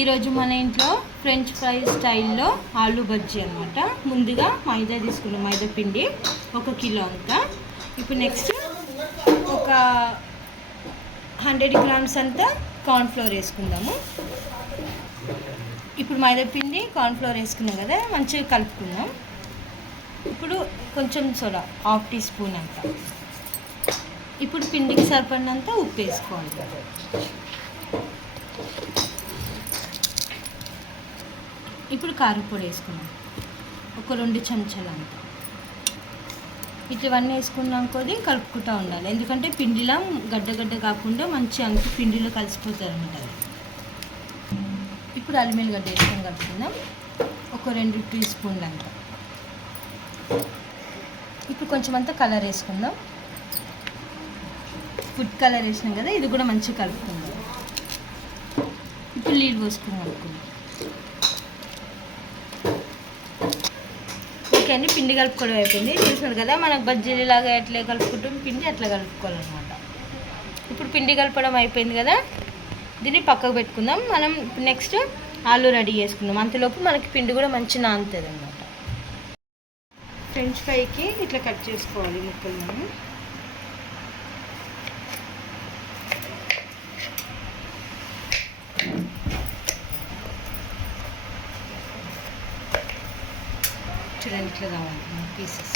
ఈరోజు మన ఇంట్లో ఫ్రెంచ్ ఫ్రై స్టైల్లో ఆలు బజ్జీ అనమాట. ముందుగా మైదా తీసుకున్నాం, మైదా పిండి 1 కిలో అంతా. ఇప్పుడు నెక్స్ట్ ఒక 100 గ్రామ్స్ అంతా కార్న్ఫ్లోర్ వేసుకుందాము. ఇప్పుడు మైదా పిండి కార్న్ఫ్లోర్ వేసుకున్నాం కదా, మంచిగా కలుపుకుందాం. ఇప్పుడు కొంచెం సోడా 1/2 టీ స్పూన్ అంతా. ఇప్పుడు పిండికి సరిపడినంత ఉప్పు వేసుకోవాలి. ఇప్పుడు కారపొడి వేసుకున్నాం, ఒక 2 చెంచాలు అంతా. ఇవన్నీ వేసుకున్నాం కొద్ది కలుపుకుంటూ ఉండాలి, ఎందుకంటే పిండిలో గడ్డ కాకుండా మంచి అంత పిండిలో కలిసిపోతారు అనమాట. ఇప్పుడు అల్లం వెల్లిగడ్డ వేసుకొని కలుపుకుందాం, ఒక 2 టీ స్పూన్లు అంతా. ఇప్పుడు కొంచెం అంతా కలర్ వేసుకుందాం, ఫుడ్ కలర్ వేసినాం కదా, ఇది కూడా మంచిగా కలుపుకుందాం. ఇప్పుడు నీళ్ళు పోసుకుని కలుపుకుందాం. ఓకే అండి, పిండి కలుపుకోవడం అయిపోయింది. చూసారు కదా, మనకు బజ్జీలాగా ఎట్లా కలుపుకుంటాం పిండి అట్లా కలుపుకోవాలన్నమాట. ఇప్పుడు పిండి కలపడం అయిపోయింది కదా, దీన్ని పక్కకు పెట్టుకుందాం. మనం నెక్స్ట్ ఆలు రెడీ చేసుకుందాం. అంతలోపు మనకి పిండి కూడా మంచి నానుతుంది అన్నమాట. ఫ్రెంచ్ ఫ్రైకి ఇట్లా కట్ చేసుకోవాలి ముక్కలు. మనం చూడండి, ఇట్లా కావాలి పీసెస్.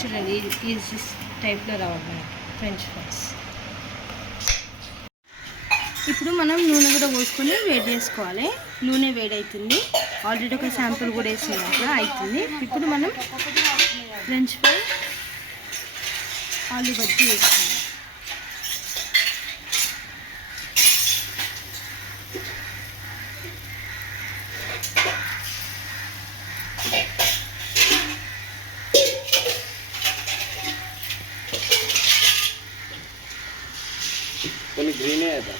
చూడండి, ఈ టైప్లో రావాలి మనకి ఫ్రెంచ్ ఫ్రైస్. ఇప్పుడు మనం నూనె కూడా పోసుకొని వేడి చేసుకోవాలి. నూనె వేడవుతుంది, ఆల్రెడీ ఒక శాంపుల్ కూడా వేసినప్పుడు అవుతుంది. ఇప్పుడు మనం ఫ్రెంచ్ ఫ్రై ఆలు బజ్జీ వేసుకుందాం. కొన్ని గ్రీనే కదా.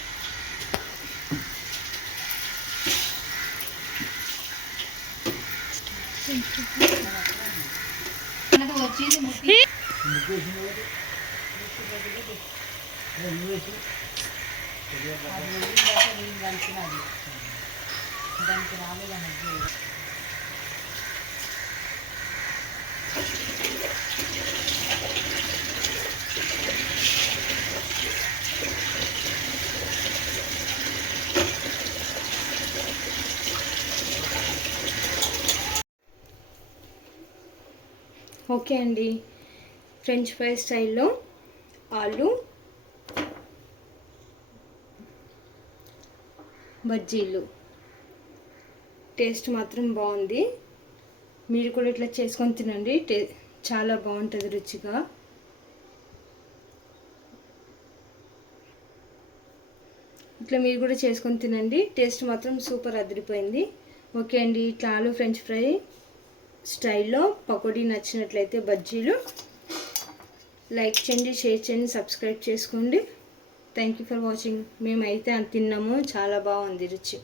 ఓకే అండి, ఫ్రెంచ్ ఫ్రై స్టైల్లో ఆలు బజ్జీలు టేస్ట్ మాత్రం బాగుంది. మీరు కూడా ఇట్లా చేసుకొని తినండి, చాలా బాగుంటుంది రుచిగా. ఇట్లా మీరు కూడా చేసుకొని తినండి, టేస్ట్ మాత్రం సూపర్ అదిరిపోయింది. ఓకే అండి, ఇట్లా ఆలు ఫ్రెంచ్ ఫ్రై స్టైల్లో పకోడీ నచ్చినట్లయితే బజ్జీలు లైక్ చేయండి, షేర్ చేయండి, సబ్స్క్రైబ్ చేసుకోండి. Thank you for watching. మేమైతే తిన్నాము, చాలా బాగుంది రుచి.